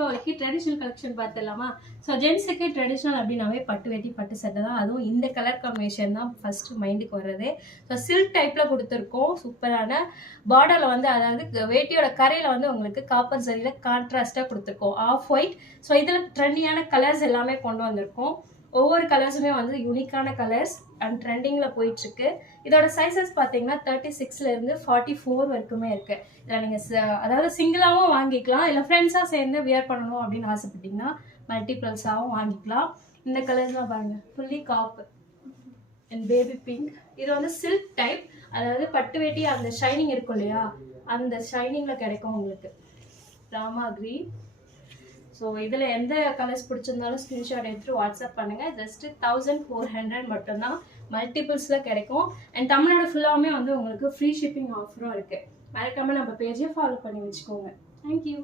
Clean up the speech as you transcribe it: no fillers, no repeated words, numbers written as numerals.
தீபாவளிக்கு traditional collection பார்த்துடலாமா? So ஜென்ஸுக்கு traditional அப்படின்னாவே பட்டு வேட்டி பட்டு சட்டை தான். அதுவும் இந்த கலர் காம்பினேஷன் தான் ஃபர்ஸ்ட் மைண்டுக்கு வர்றது. ஸோ சில்க் டைப்பில் கொடுத்துருக்கோம். சூப்பரான பார்டரில் வந்து அதாவது வேட்டியோட கரையில் வந்து உங்களுக்கு காப்பர் சரியில் கான்ட்ராஸ்டாக கொடுத்துருக்கோம். Of white. ஸோ இதில் ட்ரெண்டியான கலர்ஸ் எல்லாமே கொண்டு வந்திருக்கோம். ஒவ்வொரு கலர்ஸுமே வந்து யூனிக்கான கலர்ஸ் அண்ட் ட்ரெண்டிங்கில் போயிட்டுருக்கு. இதோட சைஸஸ் பார்த்தீங்கன்னா 36லேருந்து 44 வரைக்குமே இருக்குது. இதில் நீங்கள் அதாவது சிங்கிளாகவும் வாங்கிக்கலாம், இல்லை ஃப்ரெண்ட்ஸாக சேர்ந்து வியர் பண்ணணும் அப்படின்னு ஆசைப்பட்டீங்கன்னா மல்டிப்ளஸாகவும் வாங்கிக்கலாம். இந்த கலர்ஸ்லாம் பாருங்கள், ஃபுல்லி காப்பு அண்ட் பேபி பிங்க். இது வந்து சில்க் டைப், அதாவது பட்டு வேட்டி அந்த ஷைனிங் இருக்கும் இல்லையா, அந்த ஷைனிங்கில் கிடைக்கும் உங்களுக்கு. ராமா கிரீன். ஸோ இதில் எந்த கலர்ஸ் பிடிச்சிருந்தாலும் ஸ்க்ரீன்ஷாட் எடுத்து வாட்ஸ்அப் பண்ணுங்கள். ஜஸ்ட்டு 1400 மட்டும்தான். மல்டிபிள்ஸில் கிடைக்கும். அண்ட் தமிழ்நாடு ஃபுல்லாகவுமே வந்து உங்களுக்கு ஃப்ரீ ஷிப்பிங் ஆஃபரும் இருக்குது. மறக்காமல் நம்ம பேஜை ஃபாலோ பண்ணி வச்சுக்கோங்க. தேங்க்யூ.